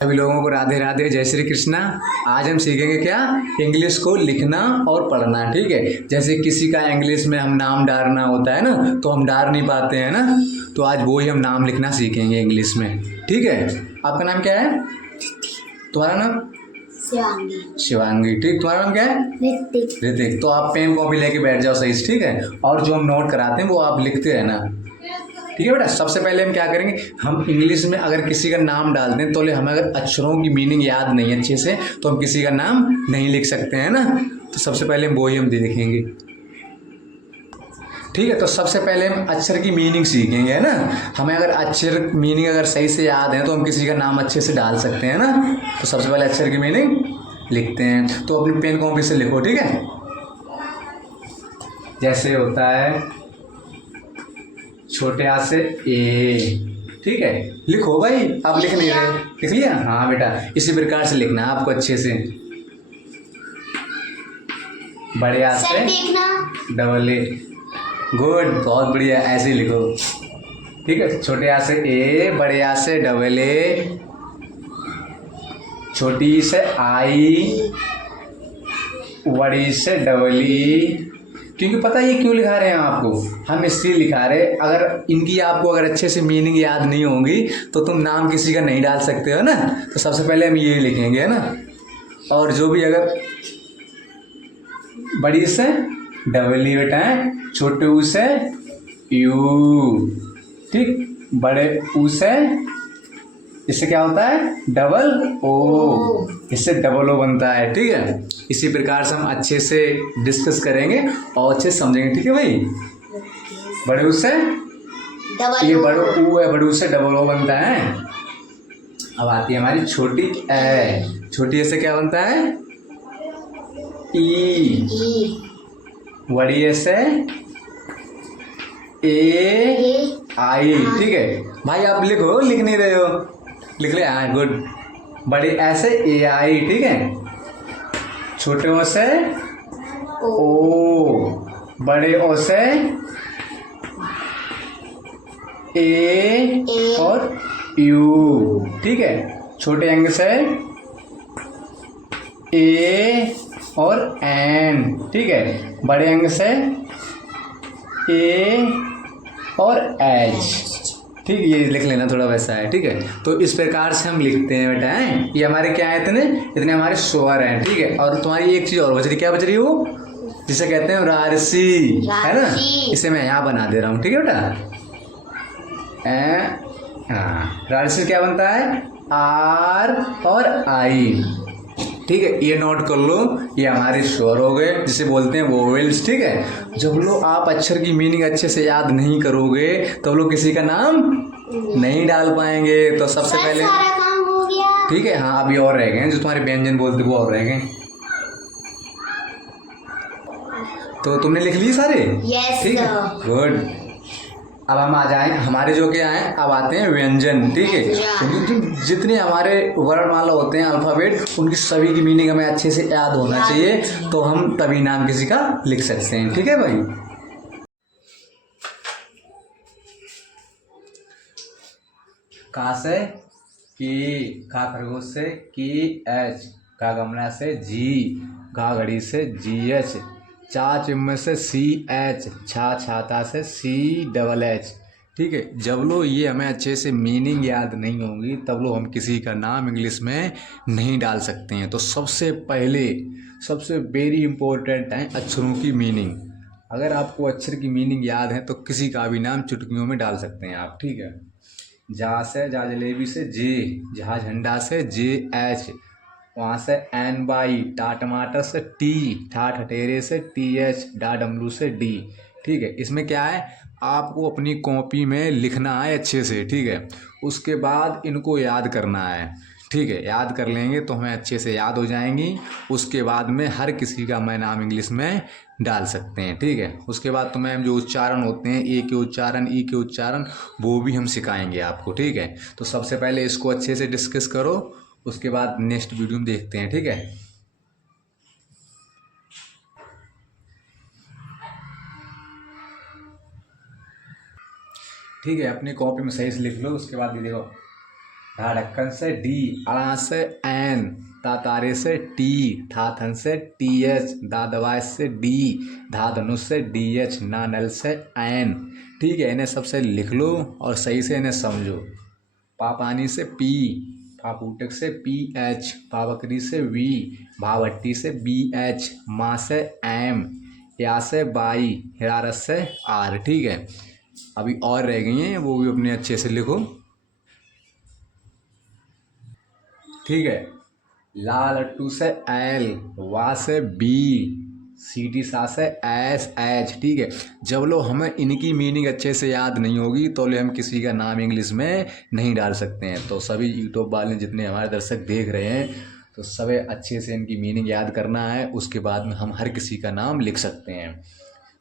सभी लोगों को राधे राधे, जय श्री कृष्णा। आज हम सीखेंगे क्या, इंग्लिश को लिखना और पढ़ना। ठीक है, जैसे किसी का इंग्लिश में हम नाम डालना होता है ना, तो हम डाल नहीं पाते हैं ना, तो आज वो ही हम नाम लिखना सीखेंगे इंग्लिश में। ठीक है, आपका नाम क्या है? तुम्हारा नाम? शिवांगी। शिवांगी, ठीक। तुम्हारा नाम क्या है? ऋतिक। ऋतिक। तो आप पेन कॉपी लेके बैठ जाओ सही से, ठीक है। और जो हम नोट कराते हैं वो आप लिखते रहना, ठीक है बेटा। सबसे पहले हम क्या करेंगे, हम इंग्लिश में अगर किसी का नाम डालते हैं तो हमें अगर अक्षरों की मीनिंग याद नहीं है अच्छे से, तो हम किसी का नाम नहीं लिख सकते हैं ना। तो सबसे पहले हम वही हम लिखेंगे, ठीक है। तो सबसे पहले हम अक्षर की मीनिंग सीखेंगे, है ना। हमें अगर अक्षर मीनिंग अगर सही से याद है तो हम किसी का नाम अच्छे से डाल सकते हैं ना। तो सबसे पहले अक्षर की मीनिंग लिखते हैं, तो अपनी पेन कॉपी से लिखो, ठीक है। जैसे होता है छोटे आ से ए, ठीक है। लिखो भाई, आप लिख नहीं रहे, लिख लिया? हाँ बेटा, इसी प्रकार से लिखना है आपको अच्छे से। बड़े आ से डबल ए, गुड, बहुत बढ़िया, ऐसे ही लिखो, ठीक है। छोटे आ से ए, बड़े आ से डबल ए, छोटी ई से आई, बड़ी से डबल ई। क्योंकि पता है ये क्यों लिखा रहे हैं आपको, हम इसलिए लिखा रहे, अगर इनकी आपको अगर अच्छे से मीनिंग याद नहीं होंगी तो तुम नाम किसी का नहीं डाल सकते हो ना। तो सबसे पहले हम ये लिखेंगे, है ना। और जो भी अगर बड़ी से डबल ई बेटा है, छोटे ऊ से यू, ठीक। बड़े ऊ से, इससे क्या होता है, डबल ओ, इससे डबल ओ बनता है, ठीक है। इसी प्रकार से हम अच्छे से डिस्कस करेंगे और अच्छे से समझेंगे, ठीक है भाई। बड़े ऊ से, ये बड़े ऊ है, बड़े ऊ से डबल ओ बनता है। अब आती है हमारी छोटी ए, छोटी ए से क्या बनता है, ई, बड़ी ए से ए आई, ठीक है भाई। आप लिखो, लिख नहीं रहे हो, लिख ले, हाँ गुड। बड़ी ए से ए आई, ठीक है। छोटे ओ से ओ, बड़े ओ से ए और यू, ठीक है। छोटे अंग से ए और एन, ठीक है। बड़े अंग से ए और एच, ठीक। ये लिख लेना, थोड़ा वैसा है, ठीक है। तो इस प्रकार से हम लिखते हैं बेटा, हैं। ये हमारे क्या है, इतने इतने हमारे स्वर हैं, ठीक है। और तुम्हारी एक चीज और बच रही, क्या बच रही है वो, जिसे कहते हैं रारसी, है ना। इसे मैं यहाँ बना दे रहा हूँ, ठीक है बेटा। हाँ, रारसी क्या बनता है, आर और आई, ठीक है। ये नोट कर लो, ये हमारे स्वर हो गए, जिसे बोलते हैं वोवेल्स, ठीक है। जब लोग आप अक्षर की मीनिंग अच्छे से याद नहीं करोगे तो लोग किसी का नाम नहीं डाल पाएंगे। तो सबसे पहले सारा काम हो गया, ठीक है। हाँ, अभी और रह गए, जो तुम्हारे व्यंजन बोलते वो और रह गए। तो तुमने लिख लिए सारे? यस ठीक है, गुड। अब हम आ जाएं, हमारे जो क्या है, अब आते हैं व्यंजन, ठीक है। क्योंकि जितने हमारे वर्णमाला होते हैं, अल्फाबेट, उनकी सभी की मीनिंग हमें अच्छे से याद होना चाहिए, तो हम तभी नाम किसी का लिख सकते हैं, ठीक है भाई। का से की, का खरगोश से की एच, का गमला से जी, घा घड़ी से जी एच, चा चिम्मच से सी एच, छा छाता से सी डबल एच, ठीक है। जब लोग ये हमें अच्छे से मीनिंग याद नहीं होंगी तब लोग हम किसी का नाम इंग्लिश में नहीं डाल सकते हैं। तो सबसे पहले, सबसे वेरी इंपॉर्टेंट है अक्षरों की मीनिंग। अगर आपको अक्षर की मीनिंग याद है तो किसी का भी नाम चुटकियों में डाल सकते हैं आप, ठीक है। जा से, जा जलेबी से जे, जहा झंडा से जे एच, वहाँ से एन बाई, टा टमाटर से टी, ठा ठटेरे से टी एच, डा डमरू से डी, ठीक है। इसमें क्या है, आपको अपनी कॉपी में लिखना है अच्छे से, ठीक है। उसके बाद इनको याद करना है, ठीक है। याद कर लेंगे तो हमें अच्छे से याद हो जाएंगी। उसके बाद में हर किसी का मैं नाम इंग्लिश में डाल सकते हैं, ठीक है। उसके बाद तो मैम जो उच्चारण होते हैं, ए के उच्चारण, ई के उच्चारण, वो भी हम सिखाएंगे आपको, ठीक है। तो सबसे पहले इसको अच्छे से डिस्कस करो, उसके बाद नेक्स्ट वीडियो में देखते हैं, ठीक है। ठीक है, अपनी कॉपी में सही से लिख लो। उसके बाद ये देखो, ढा ढक्कन से डी, अड़ा से एन, ता तारे से टी, ठा थन से टी एच, दा दवाए से डी, धा धनुष से डी एच, ना नल से एन। ठीक है, इन्हें सबसे लिख लो और सही से इन्हें समझो। पा पानी से पी, पा फूटक से पी एच, पा बकरी से वी, भा भट्टी से बी एच, माँ से एम, या से बाई, हिरारस से आर। ठीक है, अभी और रह गई हैं, वो भी अपने अच्छे से लिखो। ठीक है, ला लट्टू से एल, वा से बी, सीटी सा से एस एच। ठीक है, जब लोग हमें इनकी मीनिंग अच्छे से याद नहीं होगी तो ले हम किसी का नाम इंग्लिश में नहीं डाल सकते हैं। तो सभी यूट्यूब वाले जितने हमारे दर्शक देख रहे हैं तो सभी अच्छे से इनकी मीनिंग याद करना है, उसके बाद में हम हर किसी का नाम लिख सकते हैं।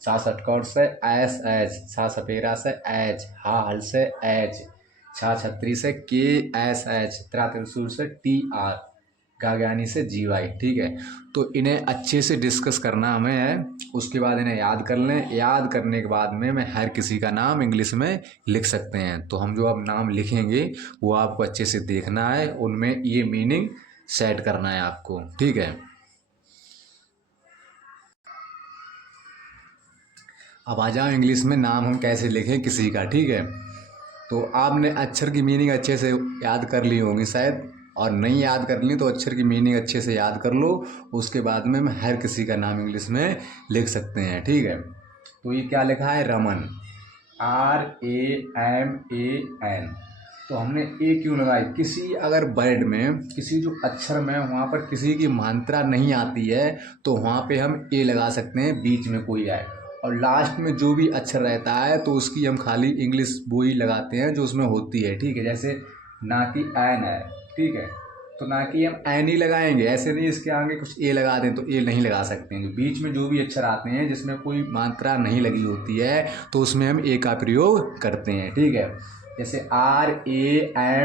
सा सटकौर से एस एच, सा सपेरा से एच, हा हल से एच, छा छतरी से के एस एच, त्रा त्रिशूल से टी आर, गाज्ञानी से जी वाई। ठीक है, तो इन्हें अच्छे से डिस्कस करना हमें है, उसके बाद इन्हें याद कर लें। याद करने के बाद में मैं हर किसी का नाम इंग्लिश में लिख सकते हैं। तो हम जो अब नाम लिखेंगे वो आपको अच्छे से देखना है, उनमें ये मीनिंग सेट करना है आपको। ठीक है, अब आ जाओ इंग्लिश में नाम हम कैसे लिखें किसी का। ठीक है, तो आपने अक्षर की मीनिंग अच्छे से याद कर ली होंगी शायद, और नहीं याद कर ली तो अक्षर की मीनिंग अच्छे से याद कर लो, उसके बाद में हम हर किसी का नाम इंग्लिश में लिख सकते हैं। ठीक है, तो ये क्या लिखा है, रमन, RAMAN। तो हमने ए क्यों लगाई, किसी अगर वर्ड में किसी जो अक्षर में वहाँ पर किसी की मात्रा नहीं आती है तो वहाँ पे हम ए लगा सकते हैं, बीच में कोई आए, और लास्ट में जो भी अक्षर रहता है तो उसकी हम खाली इंग्लिश वो ही लगाते हैं जो उसमें होती है। ठीक है, जैसे ना की एन है। ठीक है, तो ना कि हम एन ही लगाएंगे, ऐसे नहीं इसके आगे कुछ ए लगा दें तो ए नहीं लगा सकते हैं। बीच में जो भी अक्षर आते हैं जिसमें कोई मात्रा नहीं लगी होती है तो उसमें हम ए का प्रयोग करते हैं। ठीक है, जैसे RAMAN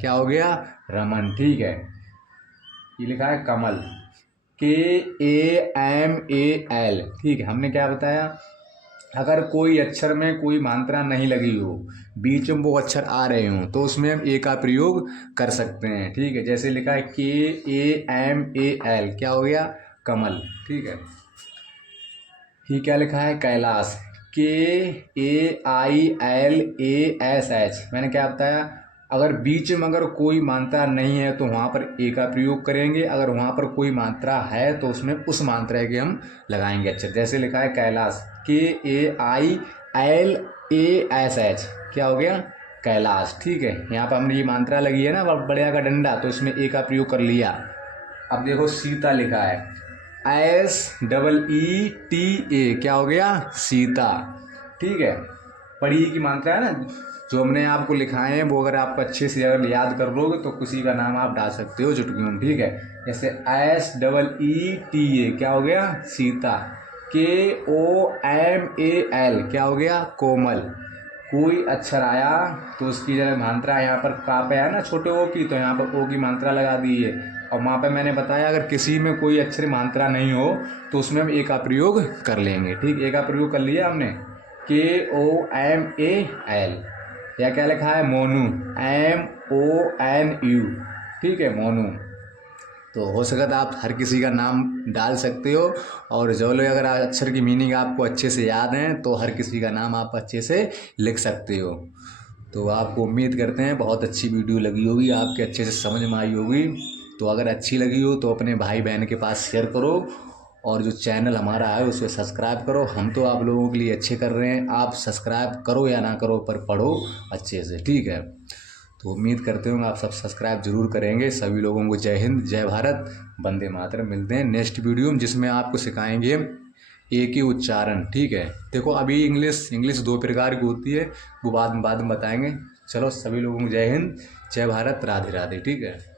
क्या हो गया, रमन। ठीक है, ये लिखा है कमल, KAMAL। ठीक है, हमने क्या बताया, अगर कोई अक्षर में कोई मात्रा नहीं लगी हो, बीच में वो अक्षर आ रहे हों तो उसमें हम ए का प्रयोग कर सकते हैं। ठीक है, जैसे लिखा है KAMAL क्या हो गया, कमल। ठीक है, ये क्या लिखा है, कैलाश, KAILASH। मैंने क्या बताया, अगर बीच में अगर कोई मात्रा नहीं है तो वहाँ पर ए का प्रयोग करेंगे, अगर वहाँ पर कोई मात्रा है तो उसमें उस मात्रा के हम लगाएंगे अक्षर। जैसे लिखा है कैलाश, KAILASH क्या हो गया, कैलाश। ठीक है, यहाँ पर हमने ये मात्रा लगी है ना बढ़िया का डंडा, तो इसमें ए का प्रयोग कर लिया। अब देखो सीता लिखा है, SEETA क्या हो गया, सीता। ठीक है, पढ़ी की मात्रा है ना, जो हमने आपको लिखाए हैं वो अगर आप अच्छे से अगर याद कर लोगे तो किसी का नाम आप डाल सकते हो चुटकियों में। ठीक है, जैसे SEETA क्या हो गया, सीता। KOMAL क्या हो गया, कोमल। कोई अक्षर आया तो उसकी जगह मात्रा यहाँ पर का पे है ना छोटे ओ की, तो यहाँ पर ओ की मात्रा लगा दी है। और वहाँ पे मैंने बताया अगर किसी में कोई अक्षर मात्रा नहीं हो तो उसमें हम ए का प्रयोग कर लेंगे। ठीक, ए का प्रयोग कर लिया हमने, KOMAL। या क्या लिखा है, मोनू, MONU। ठीक है, मोनू। तो हो सकता है आप हर किसी का नाम डाल सकते हो, और जो लोग अगर अक्षर की मीनिंग आपको अच्छे से याद हैं तो हर किसी का नाम आप अच्छे से लिख सकते हो। तो आपको उम्मीद करते हैं बहुत अच्छी वीडियो लगी होगी, आपके अच्छे से समझ में आई होगी। तो अगर अच्छी लगी हो तो अपने भाई बहन के पास शेयर करो, और जो चैनल हमारा है उसे सब्सक्राइब करो। हम तो आप लोगों के लिए अच्छे कर रहे हैं, आप सब्सक्राइब करो या ना करो पर पढ़ो अच्छे से। ठीक है, तो उम्मीद करते होंगे आप सब सब्सक्राइब जरूर करेंगे। सभी लोगों को जय हिंद, जय भारत, वंदे मातरम। मिलते हैं नेक्स्ट वीडियो में जिसमें आपको सिखाएंगे ए के उच्चारण। ठीक है, देखो अभी इंग्लिश 2 प्रकार की होती है, वो बाद में बताएंगे। चलो सभी लोगों को जय हिंद, जय भारत, राधे राधे। ठीक है।